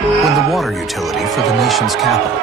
when the water utility for the nation's capital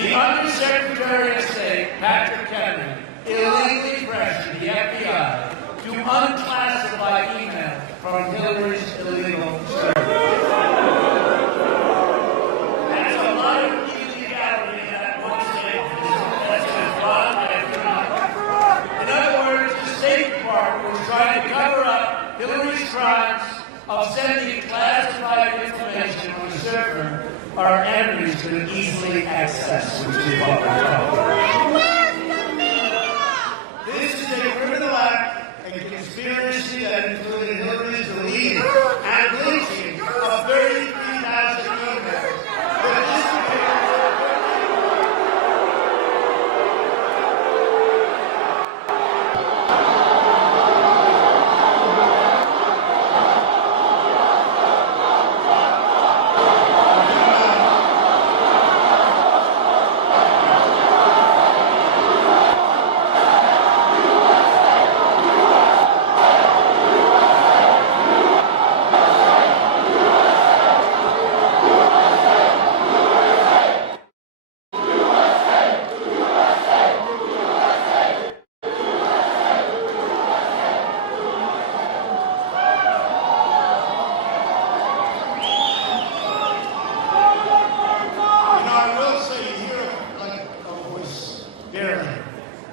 The Undersecretary of State, Patrick Kennedy, illegally pressured the FBI to unclassify email from Hillary's illegal server. That's a lot of illegality in that one statement. That's a lot of In other words, the State Department was trying to cover up Hillary's crimes of sending classified information on a server our enemies could easily access, which is what we're talking about. This is a criminal act, a conspiracy that included Hillary's deleting and leaking of 33,000 emails.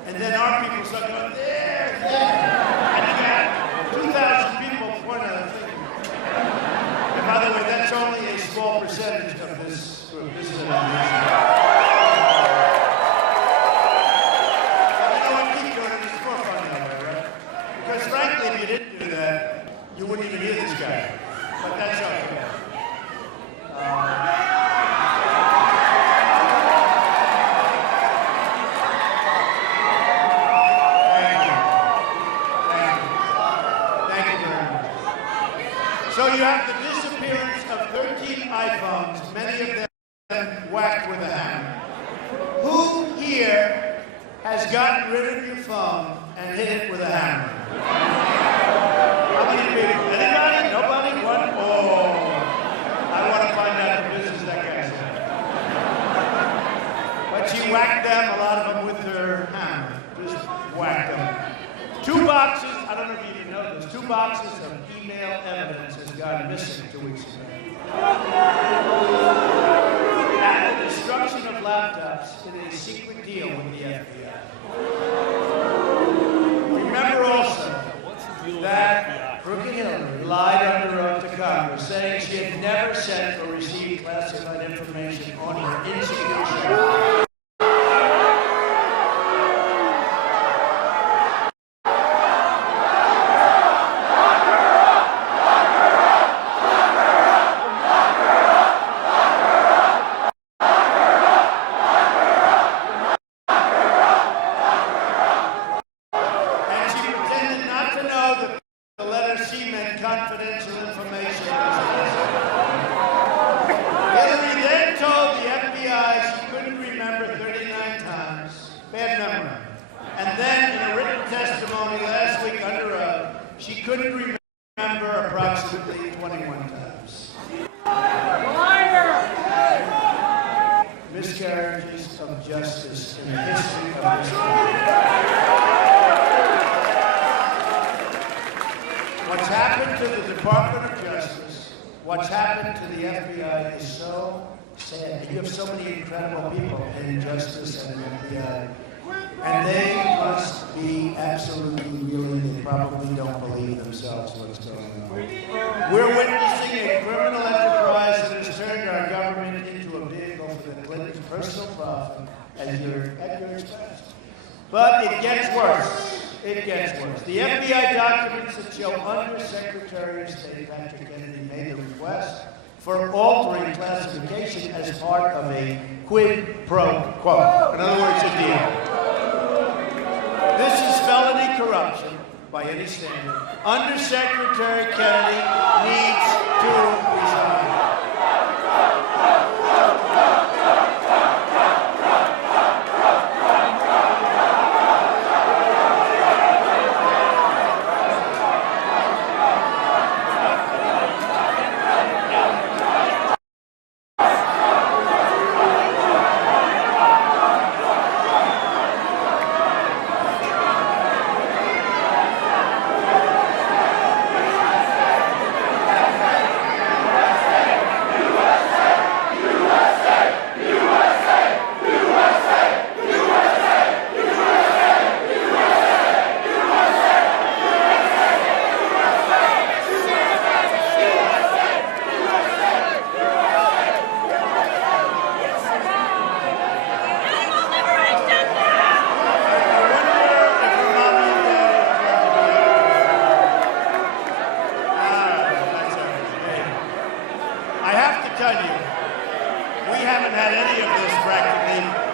And then our people start going, there. And you got 2,000 people pointing at the thing. And by the way, that's only a small percentage of this group. This is an keep doing it. It's more fun that way, right? Because frankly, if you didn't do that, you wouldn't even hear this guy. But that's okay. So you have the disappearance of 13 iPhones, many of them whacked with a hammer. Who here has gotten rid of your phone and hit it with a hammer? How many people? Anybody? Nobody? One? Oh, I want to find out the business that guy's in. But she whacked them, a lot of them with her hammer. Just whacked them. 2 boxes, I don't know if you even know this, 2 boxes of email evidence gone missing 2 weeks ago. And the destruction of laptops in a secret deal with the FBI. Remember also that Crooked Hillary lied under oath to Congress, saying she had never sent or received classified information on her insecure show. Confidential information. Hillary then told the FBI she couldn't remember 39 times. Bad memory. And then in a written testimony last week under oath, she couldn't remember approximately 21 times. Miscarriages of justice in the history of this country. What's happened to the Department of Justice, what's happened to the FBI is so sad. And you have so many incredible people in justice and in the FBI. And they must be absolutely reeling. They probably don't believe themselves what's going on. We're witnessing a criminal enterprise that has turned our government into a vehicle for the Clintons' personal profit at your expense. But it gets worse. It gets worse. The FBI documents that show Undersecretary of State Patrick Kennedy made the request for altering classification as part of a quid pro quo. In other words, a deal. This is felony corruption by any standard. Undersecretary Kennedy needs to resign.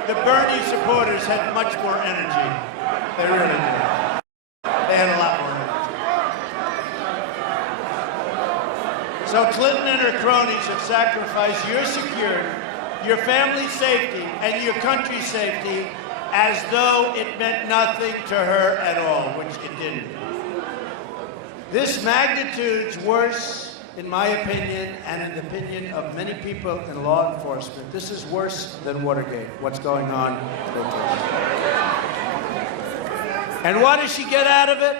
The Bernie supporters had much more energy. They really did. They had a lot more energy. So Clinton and her cronies have sacrificed your security, your family's safety, and your country's safety as though it meant nothing to her at all, which it didn't. This magnitude's worse, in my opinion, and in the opinion of many people in law enforcement. This is worse than Watergate, what's going on with this. And what does she get out of it?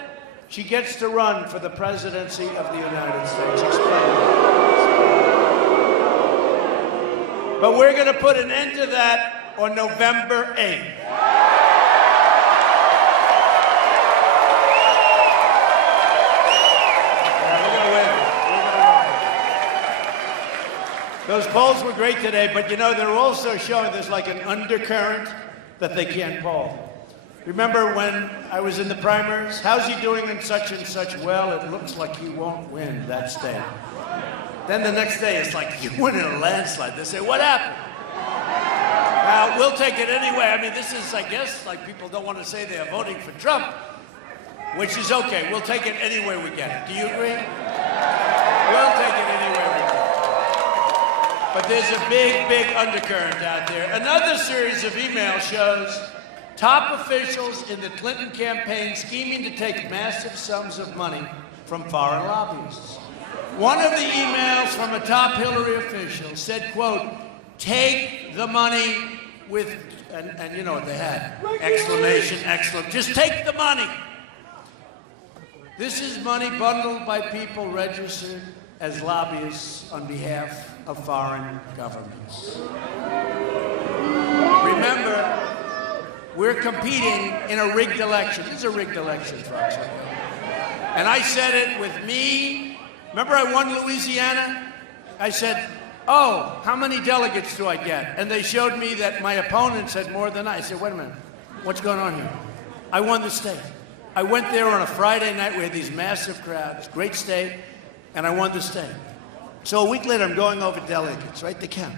She gets to run for the presidency of the United States. Explain. But we're going to put an end to that on November 8th. Those polls were great today, but you know, they're also showing there's like an undercurrent that they can't poll. Remember when I was in the primaries? How's he doing in such and such? Well, it looks like he won't win that state. Then the next day, it's like, you win in a landslide. They say, what happened? Well, we'll take it anyway. I mean, this is, I guess, like people don't want to say they are voting for Trump, which is okay. We'll take it any way we get it. Do you agree? We'll take it any way we get it. But there's a big, big undercurrent out there. Another series of emails shows top officials in the Clinton campaign scheming to take massive sums of money from foreign lobbyists. One of the emails from a top Hillary official said, quote, take the money with, and you know what they had, exclamation, exclamation, just take the money. This is money bundled by people registered as lobbyists on behalf of foreign governments. Remember, we're competing in a rigged election. This is a rigged election, folks. And I said it with me. Remember I won Louisiana? I said, oh, how many delegates do I get? And they showed me that my opponents had more than I said, wait a minute, what's going on here? I won the state. I went there on a Friday night. We had these massive crowds, great state, and I won the state. So a week later, I'm going over delegates, right, to count.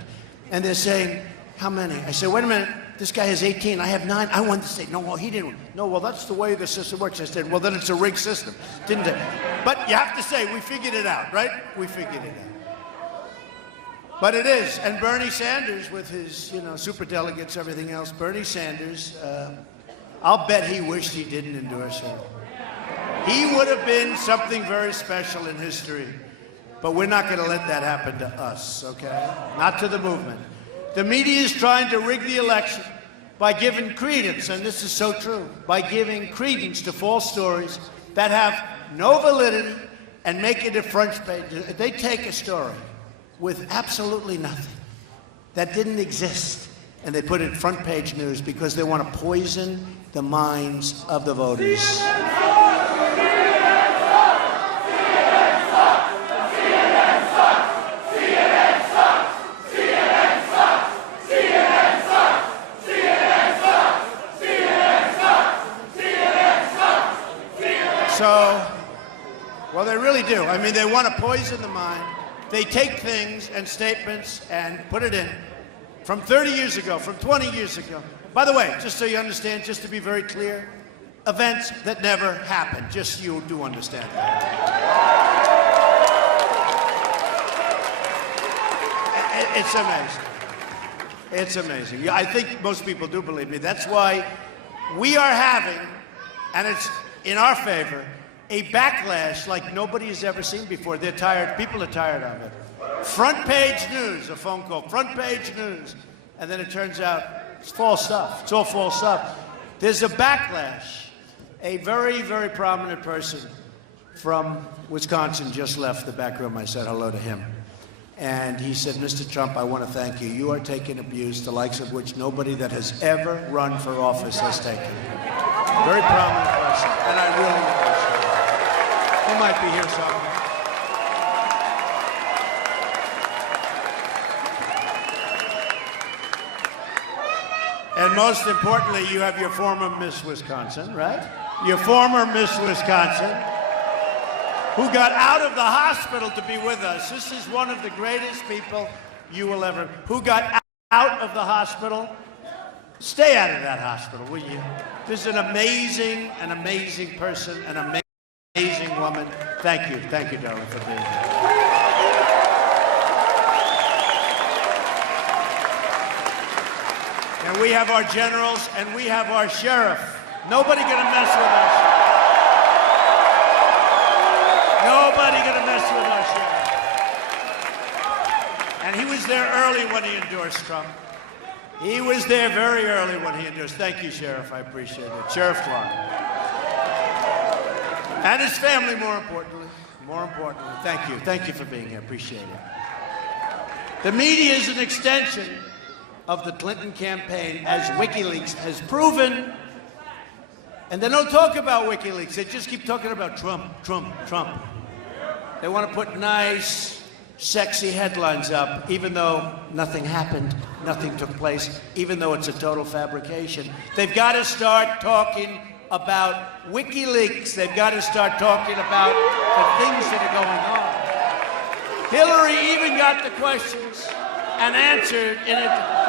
And they're saying, how many? I said, wait a minute, this guy has 18, I have 9, I won the state. No, well, he didn't. No, well, that's the way the system works. I said, well, then it's a rigged system, didn't it? But you have to say, we figured it out, right? We figured it out. But it is, and Bernie Sanders with his, superdelegates, everything else, Bernie Sanders, I'll bet he wished he didn't endorse her. He would have been something very special in history, but we're not going to let that happen to us, okay? Not to the movement. The media is trying to rig the election by giving credence, and this is so true, by giving credence to false stories that have no validity and make it a front page. They take a story with absolutely nothing that didn't exist, and they put it in front page news because they want to poison the minds of the voters. So, well, they really do. I mean, they want to poison the mind. They take things and statements and put it in from 30 years ago, from 20 years ago. By the way, just so you understand, just to be very clear, events that never happened, just so you do understand that. It's amazing. It's amazing. Yeah, I think most people do believe me. That's why we are having, and it's in our favor, a backlash like nobody has ever seen before. They're tired. People are tired of it. Front page news, a phone call, front page news. And then it turns out it's false stuff. It's all false stuff. There's a backlash. A very, very prominent person from Wisconsin just left the back room. I said hello to him. And he said, Mr. Trump, I want to thank you. You are taking abuse, the likes of which nobody that has ever run for office has taken. Very prominent person, and I really appreciate it. He might be here somewhere. And most importantly, you have your former Miss Wisconsin, right? Your former Miss Wisconsin, who got out of the hospital to be with us. This is one of the greatest people you will ever, who got out of the hospital. Stay out of that hospital, will you? This is an amazing person, an amazing woman. Thank you, darling, for being here. And we have our generals, and we have our sheriff. Nobody gonna mess with us. Nobody gonna mess with our sheriff. And he was there early when he endorsed Trump. He was there very early when he endorsed. Thank you, Sheriff. I appreciate it. Sheriff Clark. And his family, more importantly. More importantly. Thank you. Thank you for being here. Appreciate it. The media is an extension of the Clinton campaign, as WikiLeaks has proven. And they don't talk about WikiLeaks. They just keep talking about Trump, Trump, Trump. They want to put nice, sexy headlines up, even though nothing happened, nothing took place, even though it's a total fabrication. They've got to start talking about WikiLeaks. They've got to start talking about the things that are going on. Hillary even got the questions and answered in a...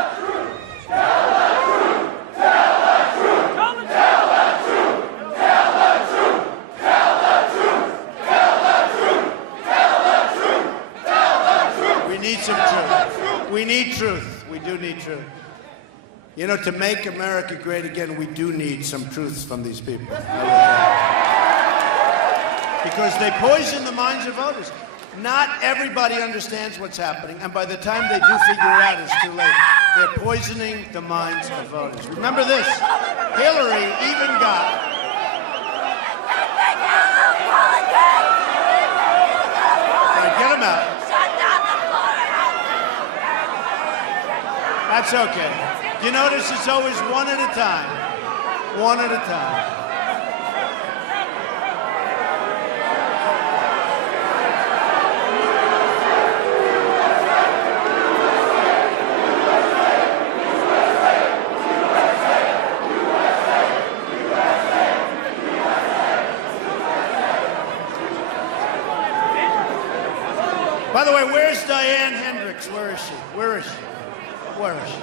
We need some truth. We need truth. We do need truth. You know, to make America great again, we do need some truths from these people. Because they poison the minds of voters. Not everybody understands what's happening, and by the time they do figure it out, it's too late. They're poisoning the minds of voters. Remember this, Hillary even got... Get him That's okay. You notice it's always one at a time. One at a time. By the way, where's Diane Hendricks? Where is she? Where is she? Where is she?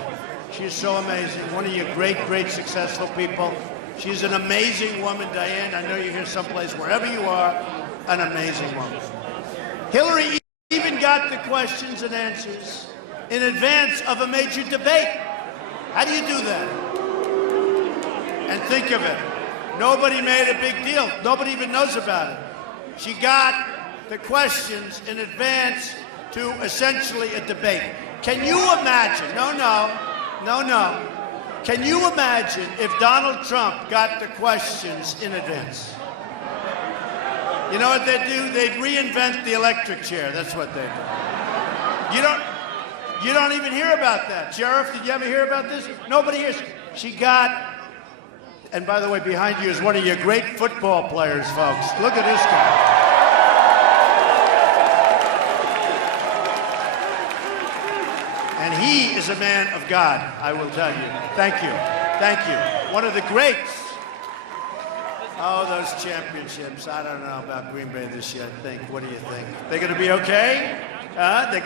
She's so amazing. One of your great, great successful people. She's an amazing woman, Diane. I know you're here someplace, wherever you are, an amazing woman. Hillary even got the questions and answers in advance of a major debate. How do you do that? And think of it. Nobody made a big deal. Nobody even knows about it. She got the questions in advance to essentially a debate. Can you imagine? No. Can you imagine if Donald Trump got the questions in advance? You know what they'd do? They'd reinvent the electric chair. That's what they'd do. You don't even hear about that. Sheriff, did you ever hear about this? Nobody hears. She got, and by the way, behind you is one of your great football players, folks. Look at this guy. And he is a man of God, I will tell you. Thank you. Thank you. One of the greats. Oh, those championships. I don't know about Green Bay this year, I think. What do you think? They're going to be okay?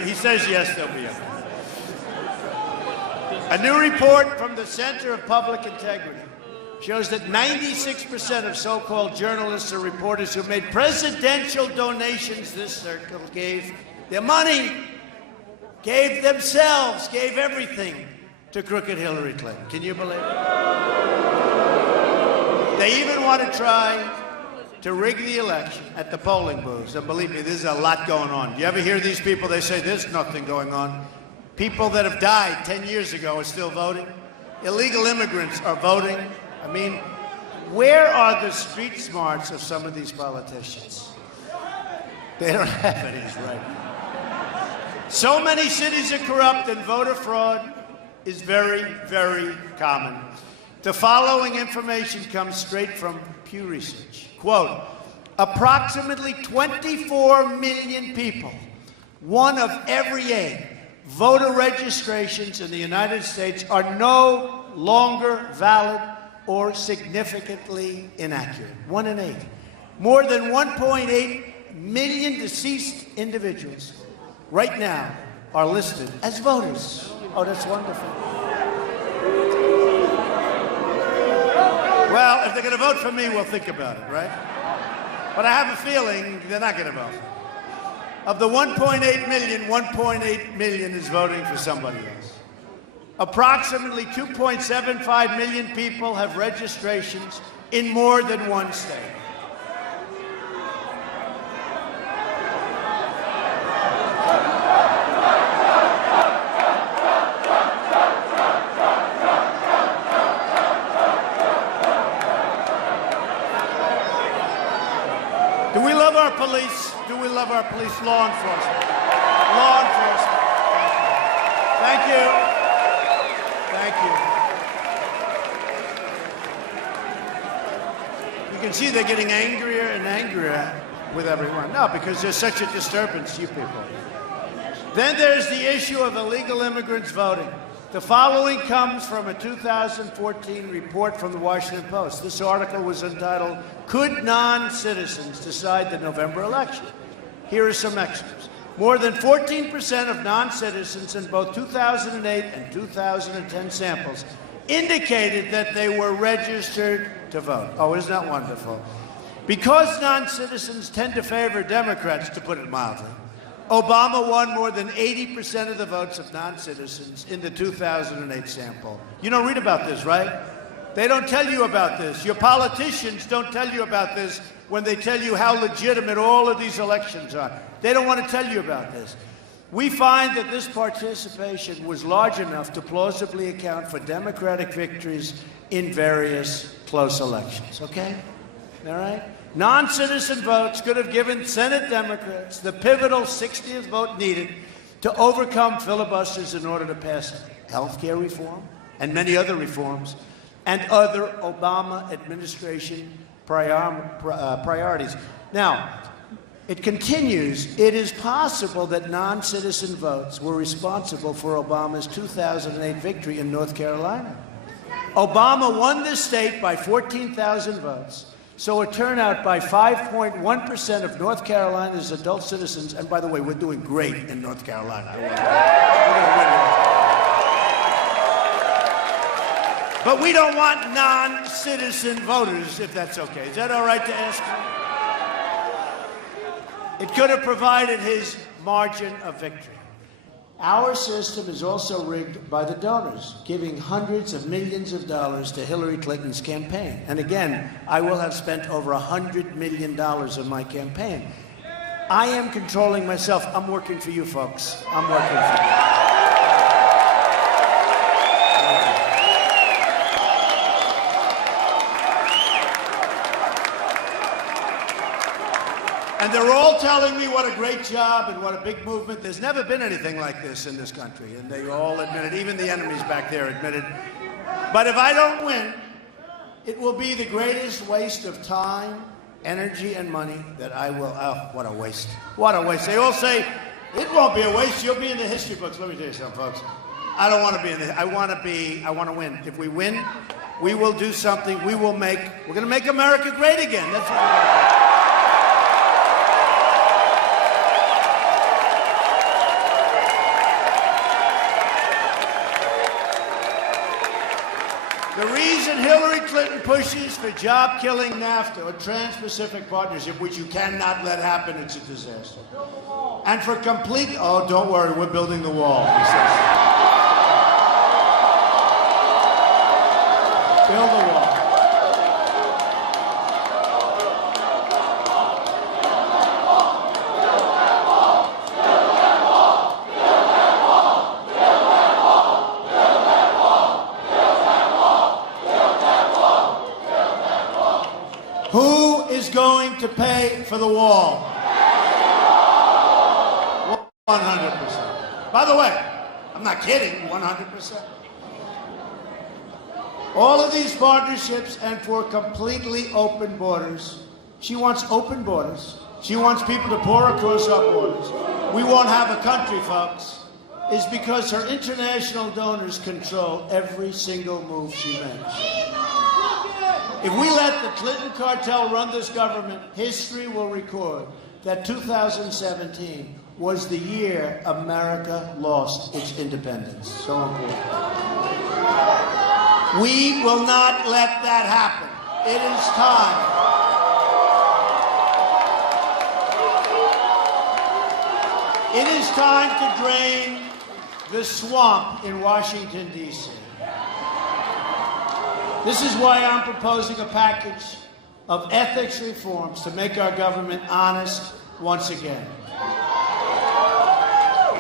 He says yes, they'll be okay. A new report from the Center of Public Integrity shows that 96% of so-called journalists or reporters who made presidential donations this circle gave their money, gave themselves, gave everything to crooked Hillary Clinton. Can you believe it? They even want to try to rig the election at the polling booths. And believe me, there's a lot going on. Do you ever hear these people? They say there's nothing going on. People that have died 10 years ago are still voting. Illegal immigrants are voting. I mean, where are the street smarts of some of these politicians? They don't have any right now. So many cities are corrupt and voter fraud is very, very common. The following information comes straight from Pew Research. Quote, approximately 24 million people, one of every 8, voter registrations in the United States are no longer valid or significantly inaccurate. 1 in 8. More than 1.8 million deceased individuals right now are listed as voters. Oh, that's wonderful. Well, if they're going to vote for me, we'll think about it, right? But I have a feeling they're not going to vote. Of the 1.8 million, 1.8 million is voting for somebody else. Approximately 2.75 million people have registrations in more than one state. Do we love our police? Do we love our police? Law enforcement. Law enforcement. Thank you. Thank you. You can see they're getting angrier and angrier with everyone. No, because there's such a disturbance, you people. Then there's the issue of illegal immigrants voting. The following comes from a 2014 report from the Washington Post. This article was entitled, Could Non-Citizens Decide the November Election? Here are some extras. More than 14% of non-citizens in both 2008 and 2010 samples indicated that they were registered to vote. Oh, isn't that wonderful? Because non-citizens tend to favor Democrats, to put it mildly, Obama won more than 80% of the votes of non-citizens in the 2008 sample. You don't read about this, right? They don't tell you about this. Your politicians don't tell you about this when they tell you how legitimate all of these elections are. They don't want to tell you about this. We find that this participation was large enough to plausibly account for Democratic victories in various close elections, okay? All right? Non-citizen votes could have given Senate Democrats the pivotal 60th vote needed to overcome filibusters in order to pass it. health care reform, and many other reforms, and other Obama administration priorities. Now, it continues, it is possible that non-citizen votes were responsible for Obama's 2008 victory in North Carolina. Obama won this state by 14,000 votes, so a turnout by 5.1% of North Carolina's adult citizens, and by the way, we're doing great in North Carolina. We're going to win. But we don't want non-citizen voters, if that's okay. Is that all right to ask? It could have provided his margin of victory. Our system is also rigged by the donors, giving hundreds of millions of dollars to Hillary Clinton's campaign. And again, I will have spent over $100 million on my campaign. I am controlling myself. I'm working for you, folks. I'm working for you. And they're all telling me what a great job and what a big movement. There's never been anything like this in this country. And they all admit it. Even the enemies back there admit it. But if I don't win, it will be the greatest waste of time, energy, and money that I will. Oh, what a waste. What a waste. They all say, it won't be a waste. You'll be in the history books. Let me tell you something, folks. I don't want to be in the. I want to win. If we win, we will do something. We're going to make America great again. That's what we're going to do. The reason Hillary Clinton pushes for job-killing NAFTA, or Trans-Pacific Partnership, which you cannot let happen, it's a disaster. And for complete, oh, don't worry, we're building the wall, he says. Build the wall. Who is going to pay for the wall? 100%. By the way, I'm not kidding, 100%. All of these partnerships and for completely open borders. She wants open borders. She wants people to pour across our borders. We won't have a country, folks. It's because her international donors control every single move she makes. If we let the Clinton cartel run this government, history will record that 2017 was the year America lost its independence. So important. We will not let that happen. It is time. It is time to drain the swamp in Washington, D.C. This is why I'm proposing a package of ethics reforms to make our government honest once again.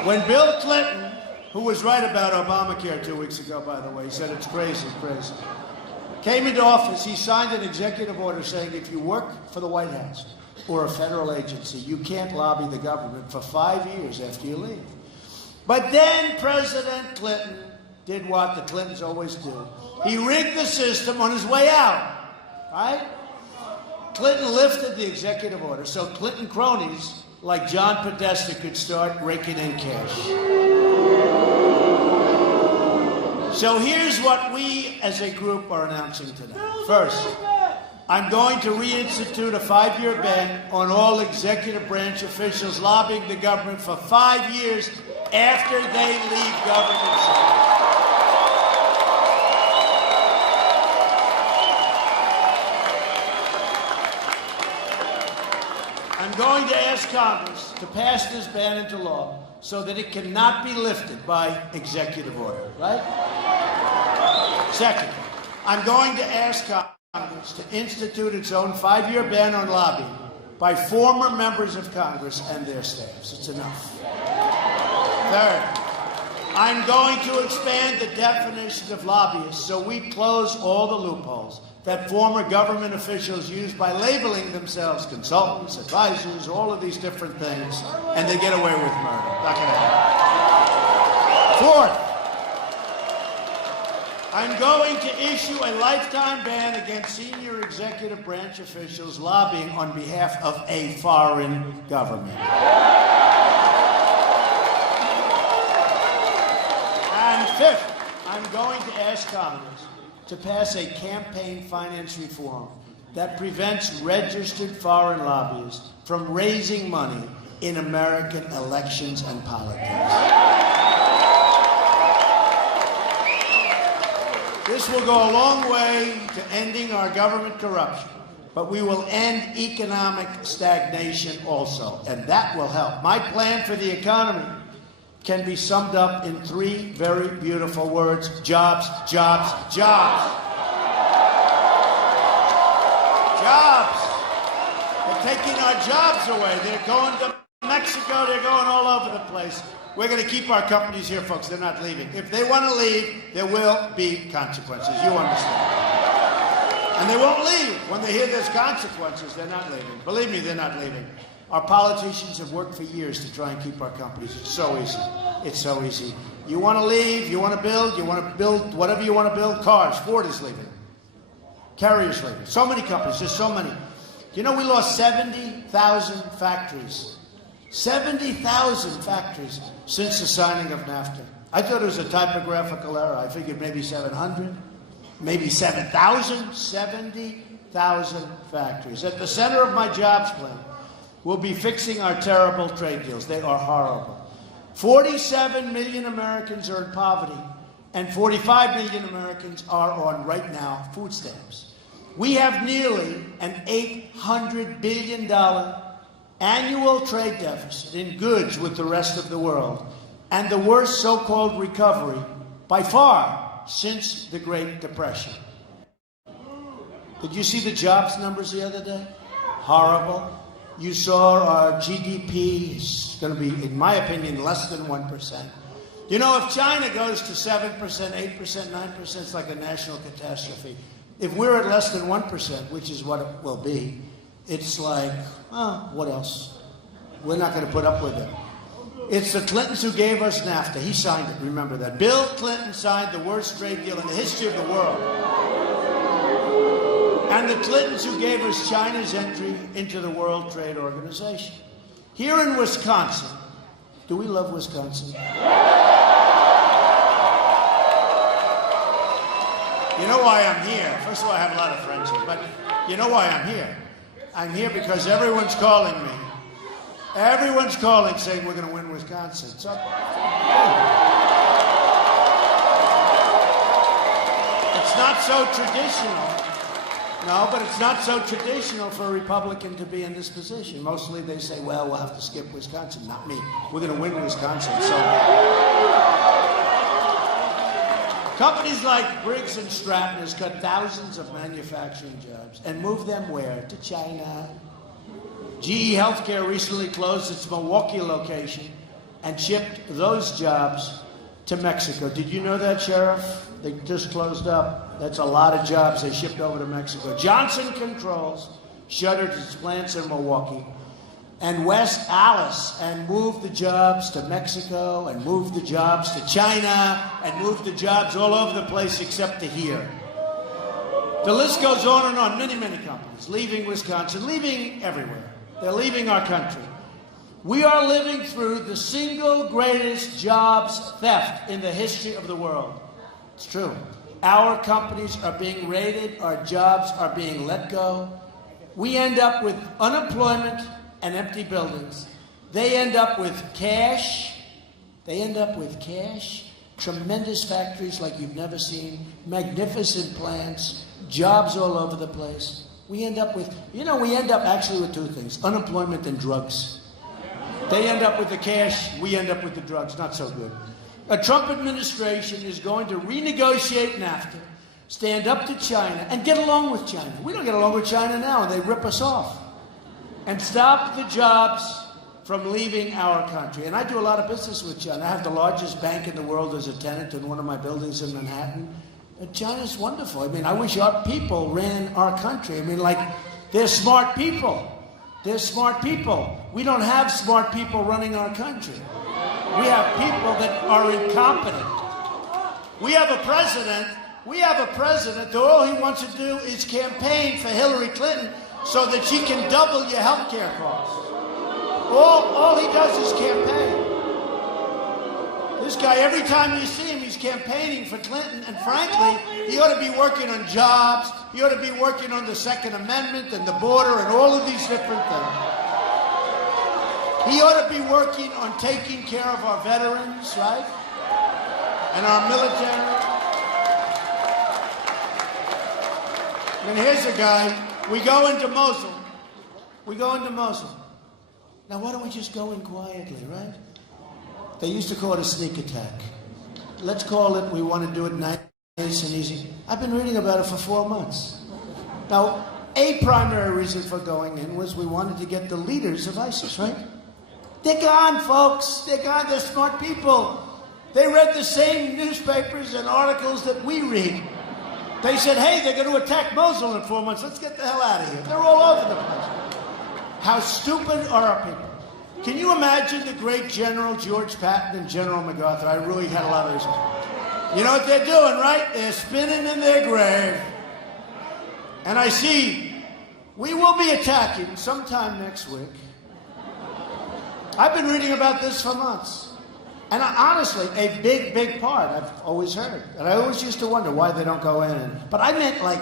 When Bill Clinton, who was right about Obamacare 2 weeks ago, by the way, he said it's crazy, came into office, he signed an executive order saying if you work for the White House or a federal agency, you can't lobby the government for 5 years after you leave. But then President Clinton did what the Clintons always do. He rigged the system on his way out, right? Clinton lifted the executive order so Clinton cronies like John Podesta could start raking in cash. So here's what we as a group are announcing today. First, I'm going to reinstitute a 5-year ban on all executive branch officials lobbying the government for 5 years after they leave government service. I'm going to ask Congress to pass this ban into law so that it cannot be lifted by executive order, right? Second, I'm going to ask Congress to institute its own 5-year ban on lobbying by former members of Congress and their staffs. It's enough. Third, I'm going to expand the definition of lobbyists so we close all the loopholes that former government officials use by labeling themselves consultants, advisors, all of these different things, and they get away with murder. Not gonna happen. Fourth, I'm going to issue a lifetime ban against senior executive branch officials lobbying on behalf of a foreign government. And fifth, I'm going to ask Congress to pass a campaign finance reform that prevents registered foreign lobbyists from raising money in American elections and politics. This will go a long way to ending our government corruption, but we will end economic stagnation also, and that will help. My plan for the economy can be summed up in three very beautiful words: jobs, jobs, jobs. Jobs. They're taking our jobs away. They're going to Mexico. They're going all over the place. We're going to keep our companies here, folks. They're not leaving. If they want to leave, there will be consequences. You understand? And they won't leave. When they hear there's consequences, they're not leaving. Believe me, they're not leaving. Our politicians have worked for years to try and keep our companies. It's so easy. It's so easy. You want to leave, you want to build whatever you want to build. Cars. Ford is leaving. Carrier's leaving. So many companies. There's so many. You know, we lost 70,000 factories. 70,000 factories since the signing of NAFTA. I thought it was a typographical error. I figured maybe 700, maybe 7,000. 70,000 factories. At the center of my jobs plan will be fixing our terrible trade deals. They are horrible. 47 million Americans are in poverty, and 45 million Americans are on, right now, food stamps. We have nearly an $800 billion annual trade deficit in goods with the rest of the world, and the worst so-called recovery by far since the Great Depression. Did you see the jobs numbers the other day? Horrible. You saw our GDP is going to be, in my opinion, less than 1%. You know, if China goes to 7%, 8%, 9%, it's like a national catastrophe. If we're at less than 1%, which is what it will be, it's like, oh, what else? We're not going to put up with it. It's the Clintons who gave us NAFTA. He signed it, remember that. Bill Clinton signed the worst trade deal in the history of the world. And the Clintons who gave us China's entry into the World Trade Organization. Here in Wisconsin, do we love Wisconsin? You know why I'm here? First of all, I have a lot of friends here, but you know why I'm here? I'm here because everyone's calling me. Everyone's calling saying we're going to win Wisconsin. So, it's not so traditional. No, but it's not so traditional for a Republican to be in this position. Mostly they say, well, we'll have to skip Wisconsin. Not me. We're going to win Wisconsin. So, companies like Briggs & Stratton has cut thousands of manufacturing jobs and moved them where? To China. GE Healthcare recently closed its Milwaukee location and shipped those jobs to Mexico. Did you know that, Sheriff? They just closed up. That's a lot of jobs they shipped over to Mexico. Johnson Controls shuttered its plants in Milwaukee, and West Allis, and moved the jobs to Mexico, and moved the jobs to China, and moved the jobs all over the place except to here. The list goes on and on. Many, many companies leaving Wisconsin, leaving everywhere. They're leaving our country. We are living through the single greatest jobs theft in the history of the world. It's true. Our companies are being raided. Our jobs are being let go. We end up with unemployment and empty buildings. They end up with cash. Tremendous factories like you've never seen. Magnificent plants. Jobs all over the place. We end up actually with two things: unemployment and drugs. They end up with the cash, we end up with the drugs. Not so good. A Trump administration is going to renegotiate NAFTA, stand up to China, and get along with China. We don't get along with China now, and they rip us off. And stop the jobs from leaving our country. And I do a lot of business with China. I have the largest bank in the world as a tenant in one of my buildings in Manhattan. And China's wonderful. I mean, I wish our people ran our country. I mean, like, they're smart people. They're smart people. We don't have smart people running our country. We have people that are incompetent. We have a president We have a president that all he wants to do is campaign for Hillary Clinton so that she can double your health care costs. All he does is campaign. This guy, every time you see him, he's campaigning for Clinton, and frankly, he ought to be working on jobs, he ought to be working on the Second Amendment and the border and all of these different things. He ought to be working on taking care of our veterans, right? And our military. And here's a guy, we go into Mosul. Now, why don't we just go in quietly, right? They used to call it a sneak attack. Let's call it, we want to do it nice and easy. I've been reading about it for 4 months. Now, a primary reason for going in was we wanted to get the leaders of ISIS, right? They're gone, folks. They're gone. They're smart people. They read the same newspapers and articles that we read. They said, hey, they're going to attack Mosul in 4 months. Let's get the hell out of here. They're all over the place. How stupid are our people? Can you imagine the great General George Patton and General MacArthur? I really had a lot of respect. You know what they're doing, right? They're spinning in their grave. And I see we will be attacking sometime next week. I've been reading about this for months. And honestly, a big part I've always heard. And I always used to wonder why they don't go in. But I meant like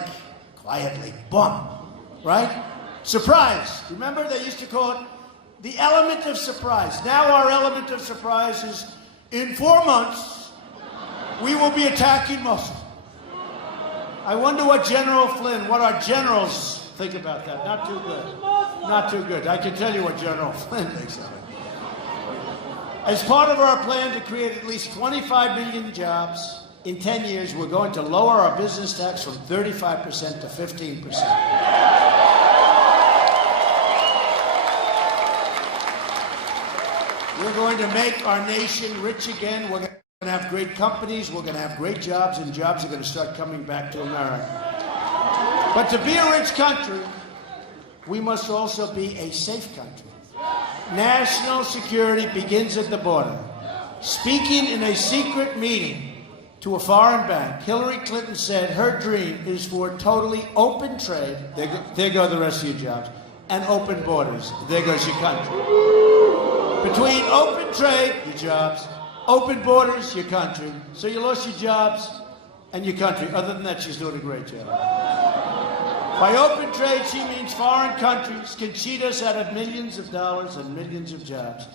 quietly, bum, right? Surprise. Remember they used to call it the element of surprise. Now our element of surprise is in 4 months, we will be attacking Mosul. I wonder what General Flynn, what our generals think about that. Not too good. Not too good. I can tell you what General Flynn thinks of it. As part of our plan to create at least 25 million jobs in 10 years, we're going to lower our business tax from 35% to 15%. We're going to make our nation rich again. We're going to have great companies. We're going to have great jobs, and jobs are going to start coming back to America. But to be a rich country, we must also be a safe country. National security begins at the border. Speaking in a secret meeting to a foreign bank, Hillary Clinton said her dream is for totally open trade. There go the rest of your jobs. And open borders. There goes your country. Between open trade, your jobs, open borders, your country. So you lost your jobs and your country. Other than that, she's doing a great job. By open trade, she means foreign countries can cheat us out of millions of dollars and millions of jobs.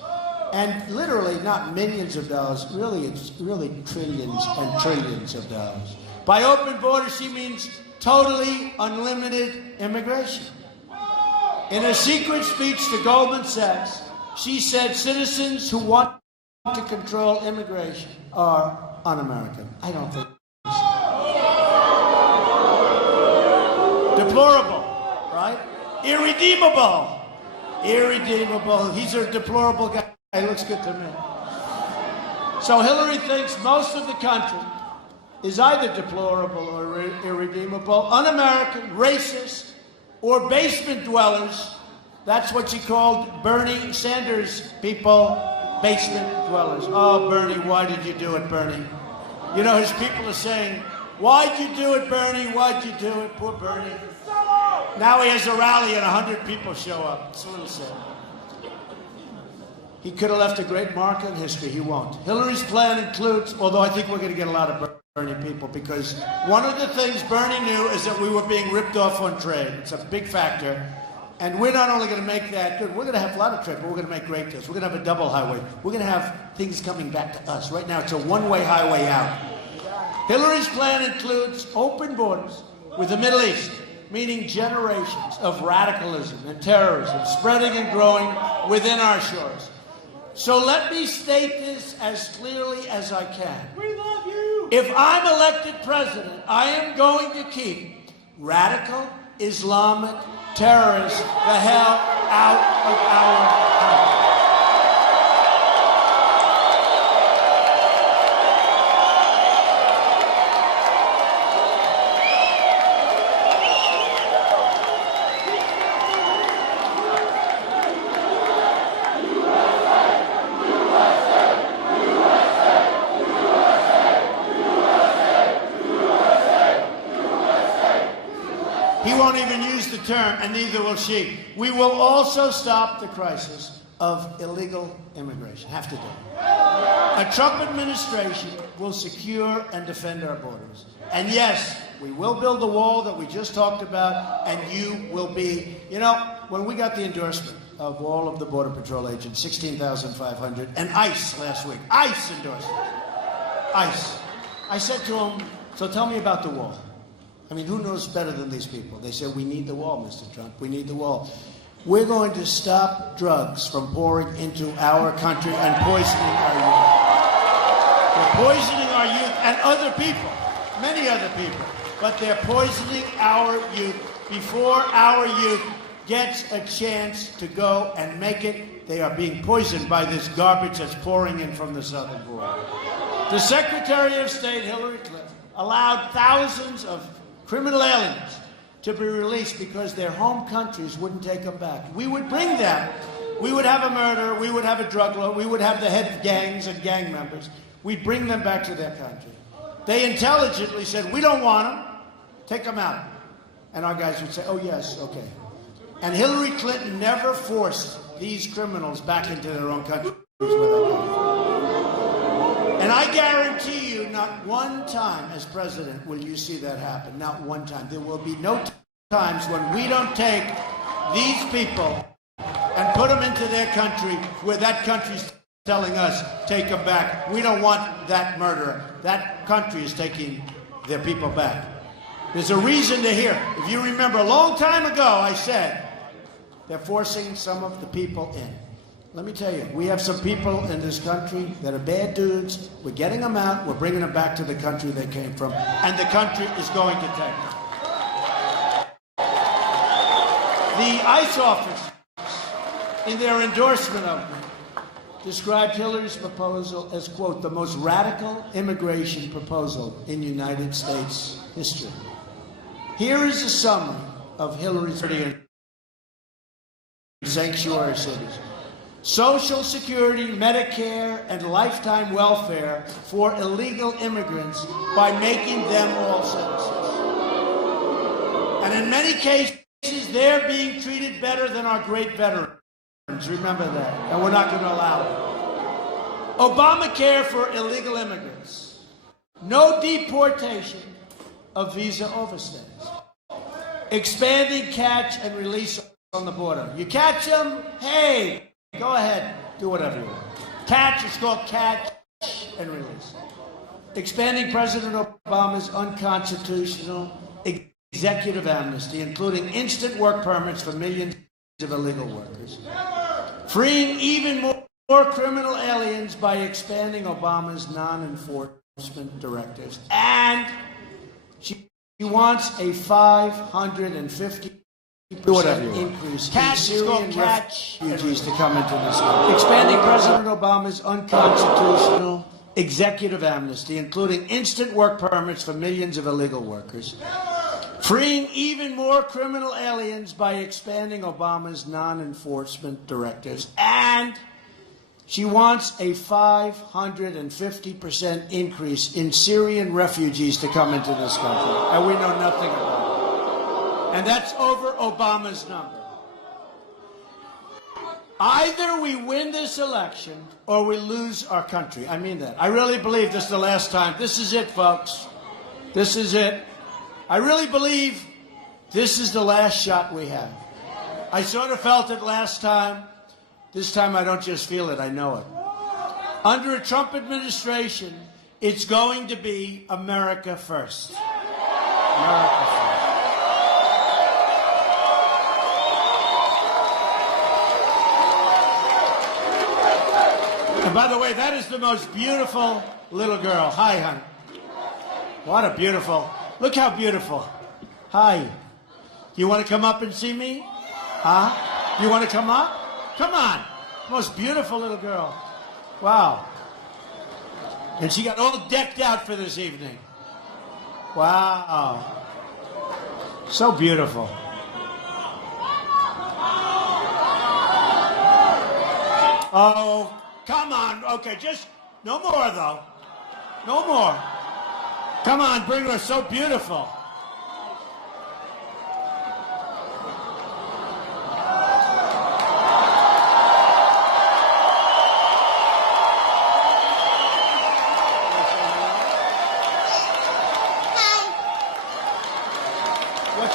And literally, not millions of dollars, really, it's really trillions and trillions of dollars. By open borders, she means totally unlimited immigration. In a secret speech to Goldman Sachs, she said citizens who want to control immigration are un-American. I don't think so. Deplorable, right? Irredeemable. Irredeemable. He's a deplorable guy. He looks good to me. So Hillary thinks most of the country is either deplorable or irredeemable, un-American, racist, or basement dwellers. That's what she called Bernie Sanders people, basement dwellers. Oh, Bernie, why did you do it, Bernie? You know, his people are saying, why'd you do it, Bernie? Why'd you do it? Poor Bernie. Now he has a rally and 100 people show up. It's a little sad. He could have left a great mark in history. He won't. Hillary's plan includes, although I think we're going to get a lot of Bernie people, because one of the things Bernie knew is that we were being ripped off on trade. It's a big factor. And we're not only going to make that good, we're going to have a lot of trade, but we're going to make great deals. We're going to have a double highway. We're going to have things coming back to us. Right now, it's a one-way highway out. Hillary's plan includes open borders with the Middle East, meaning generations of radicalism and terrorism spreading and growing within our shores. So let me state this as clearly as I can. We love you. If I'm elected president, I am going to keep radical Islamic terrorists the hell out of our country. won't even use the term, and neither will she. We will also stop the crisis of illegal immigration. Have to do it. A Trump administration will secure and defend our borders. And yes, we will build the wall that we just talked about, and you will be, you know, when we got the endorsement of all of the Border Patrol agents, 16,500, and ICE last week, ICE endorsed it. ICE. I said to them, so tell me about the wall. I mean, who knows better than these people? They said, we need the wall, Mr. Trump. We need the wall. We're going to stop drugs from pouring into our country and poisoning our youth. They're poisoning our youth and other people, many other people. But they're poisoning our youth before our youth gets a chance to go and make it. They are being poisoned by this garbage that's pouring in from the southern border. The Secretary of State, Hillary Clinton, allowed thousands of criminal aliens to be released because their home countries wouldn't take them back. We would bring them. We would have a murderer. We would have a drug lord. We would have the head of gangs and gang members. We'd bring them back to their country. They intelligently said, we don't want them. Take them out. And our guys would say, oh, yes, okay. And Hillary Clinton never forced these criminals back into their own countries where they came from. And I guarantee you, not one time as president will you see that happen. Not one time. There will be no times when we don't take these people and put them into their country where that country's telling us, take them back. We don't want that murderer. That country is taking their people back. There's a reason to hear. If you remember, a long time ago, I said, they're forcing some of the people in. Let me tell you, we have some people in this country that are bad dudes. We're getting them out. We're bringing them back to the country they came from. And the country is going to take them. The ICE office, in their endorsement of me, described Hillary's proposal as, quote, the most radical immigration proposal in United States history. Here is a summary of Hillary's sanctuary cities. Social Security, Medicare, and lifetime welfare for illegal immigrants by making them all citizens. And in many cases, they're being treated better than our great veterans. Remember that. And we're not going to allow it. Obamacare for illegal immigrants. No deportation of visa overstays. Expanding catch and release on the border. You catch them, hey, go ahead, do whatever you want. Catch, it's called catch and release. Expanding President Obama's unconstitutional executive amnesty, including instant work permits for millions of illegal workers. Freeing even more criminal aliens by expanding Obama's non-enforcement directives. And she wants a 550% increase in Syrian refugees to come into this country. Expanding President Obama's unconstitutional executive amnesty, including instant work permits for millions of illegal workers. Freeing even more criminal aliens by expanding Obama's non-enforcement directives. And she wants a 550% increase in Syrian refugees to come into this country. And we know nothing about it. And that's over Obama's number. Either we win this election or we lose our country. I mean that. I really believe this is the last time. This is it, folks. This is it. I really believe this is the last shot we have. I sort of felt it last time. This time I don't just feel it, I know it. Under a Trump administration, it's going to be America first. America first. And by the way, that is the most beautiful little girl. Hi, honey. What a beautiful... Look how beautiful. Hi. You want to come up and see me? Huh? You want to come up? Come on. Most beautiful little girl. Wow. And she got all decked out for this evening. Wow. So beautiful. Oh, come on. Okay, just no more, though. No more. Come on, bring her. So beautiful.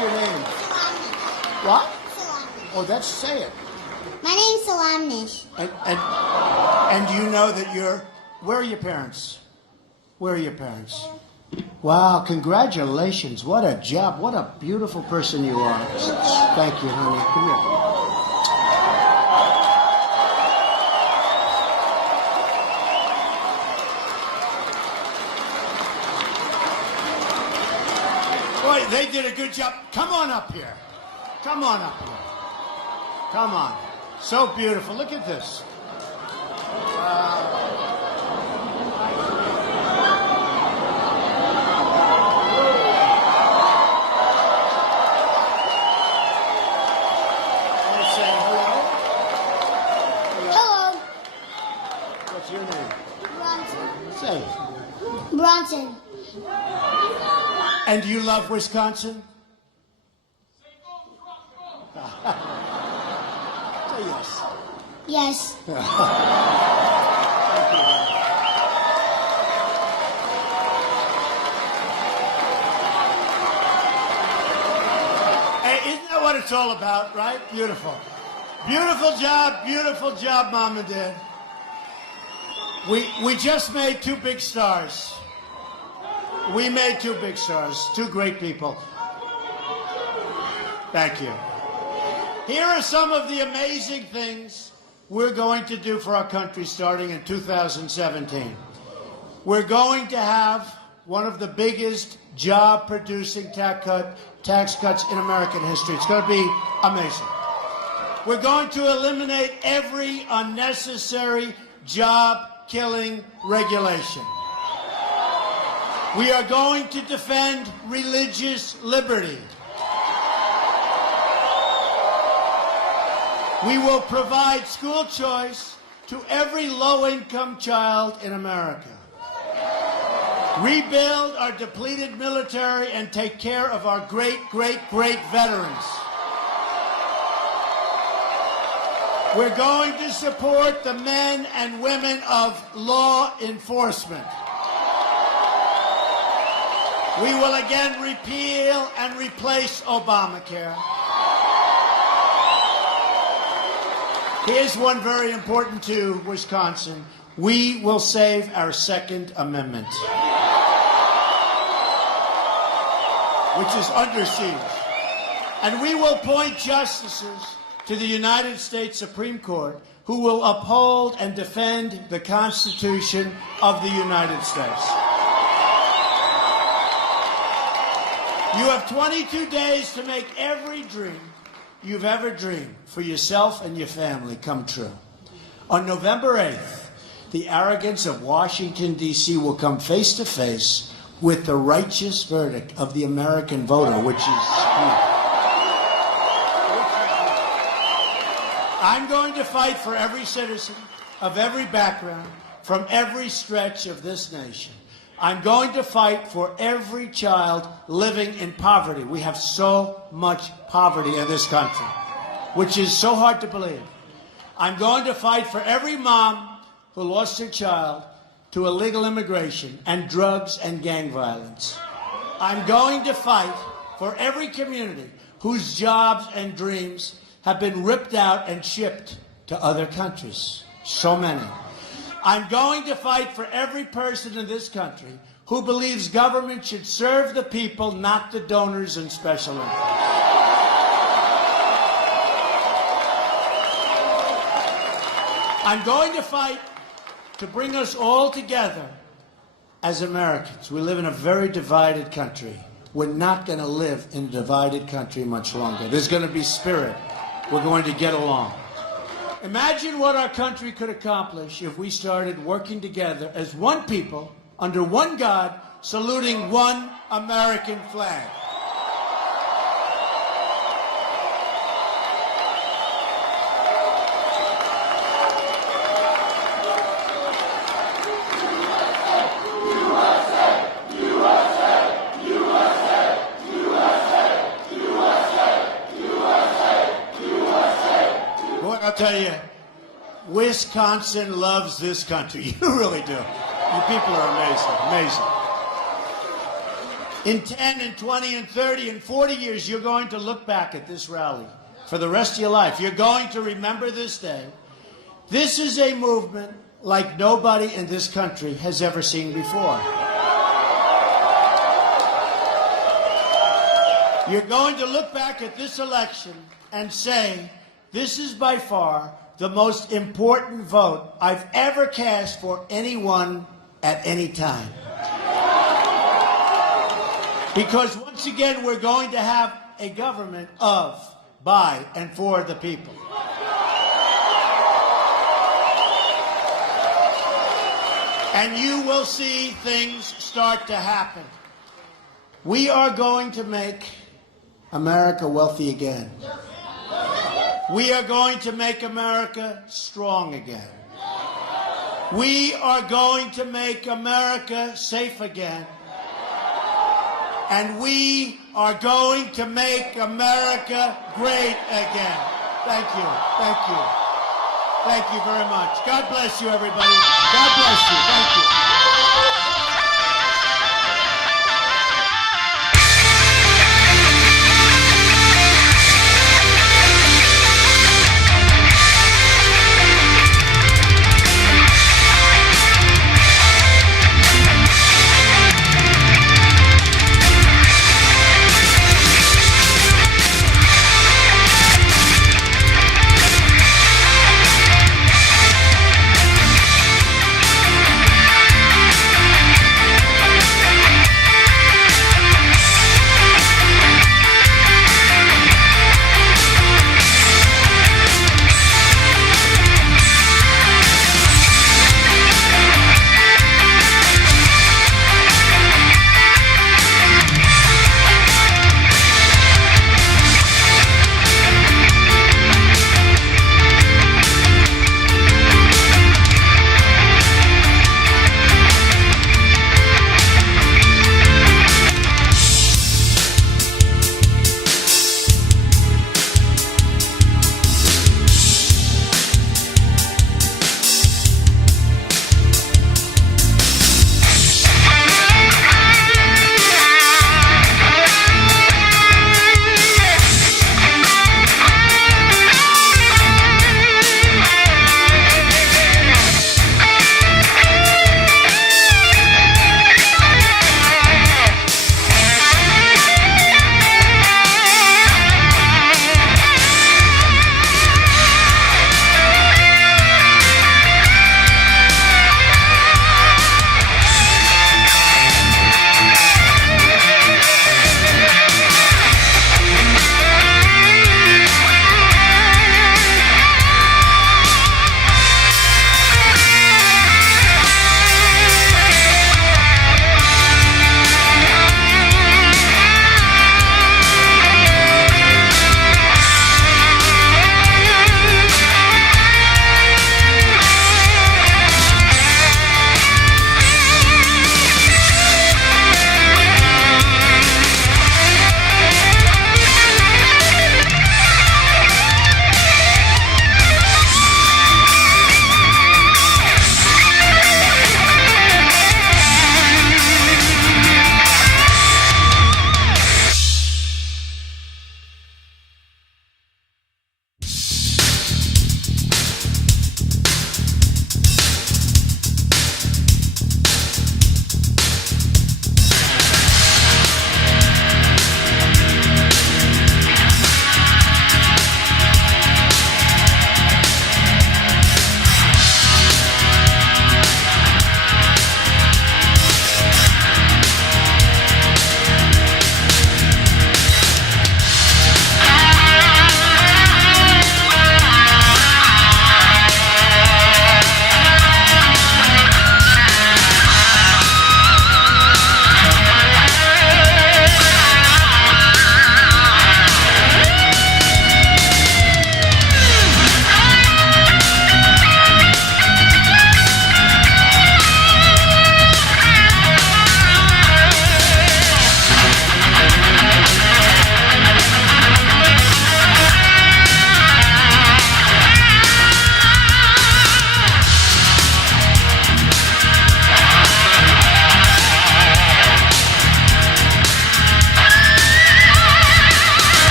your name? Salamnish. What? Salamnish. Oh, that's say it. My name's Salamnish. And do you know that you're... Where are your parents? Where are your parents? Wow, congratulations. What a job. What a beautiful person you are. Thank you, honey. Come here. Boy, they did a good job. Come on up here. Come on up here. Come on. So beautiful. Look at this. Let's say hello. Hello. What's your name? Bronson. Say it. Bronson. And do you love Wisconsin? Say yes. Yes. Hey, isn't that what it's all about, right? Beautiful. Beautiful job, Mom and Dad. We just made two big stars. We made two big stars, two great people. Thank you. Here are some of the amazing things we're going to do for our country starting in 2017. We're going to have one of the biggest job-producing tax cuts in American history. It's going to be amazing. We're going to eliminate every unnecessary job-killing regulation. We are going to defend religious liberty. We will provide school choice to every low-income child in America. Rebuild our depleted military and take care of our great, great, great veterans. We're going to support the men and women of law enforcement. We will again repeal and replace Obamacare. Here's one very important to Wisconsin. We will save our Second Amendment, which is under siege. And we will appoint justices to the United States Supreme Court who will uphold and defend the Constitution of the United States. You have 22 days to make every dream you've ever dreamed for yourself and your family come true. On November 8th, the arrogance of Washington, D.C. will come face to face with the righteous verdict of the American voter, which is I'm going to fight for every citizen of every background from every stretch of this nation. I'm going to fight for every child living in poverty. We have so much poverty in this country, which is so hard to believe. I'm going to fight for every mom who lost her child to illegal immigration and drugs and gang violence. I'm going to fight for every community whose jobs and dreams have been ripped out and shipped to other countries. So many. I'm going to fight for every person in this country who believes government should serve the people, not the donors and special interests. I'm going to fight to bring us all together as Americans. We live in a very divided country. We're not going to live in a divided country much longer. There's going to be spirit. We're going to get along. Imagine what our country could accomplish if we started working together as one people, under one God, saluting one American flag. I'll tell you, Wisconsin loves this country. You really do. You people are amazing, amazing. In 10 and 20 and 30 and 40 years, you're going to look back at this rally for the rest of your life. You're going to remember this day. This is a movement like nobody in this country has ever seen before. You're going to look back at this election and say, this is by far the most important vote I've ever cast for anyone at any time. Because once again, we're going to have a government of, by, and for the people. And you will see things start to happen. We are going to make America wealthy again. We are going to make America strong again. We are going to make America safe again. And we are going to make America great again. Thank you. Thank you. Thank you very much. God bless you, everybody. God bless you.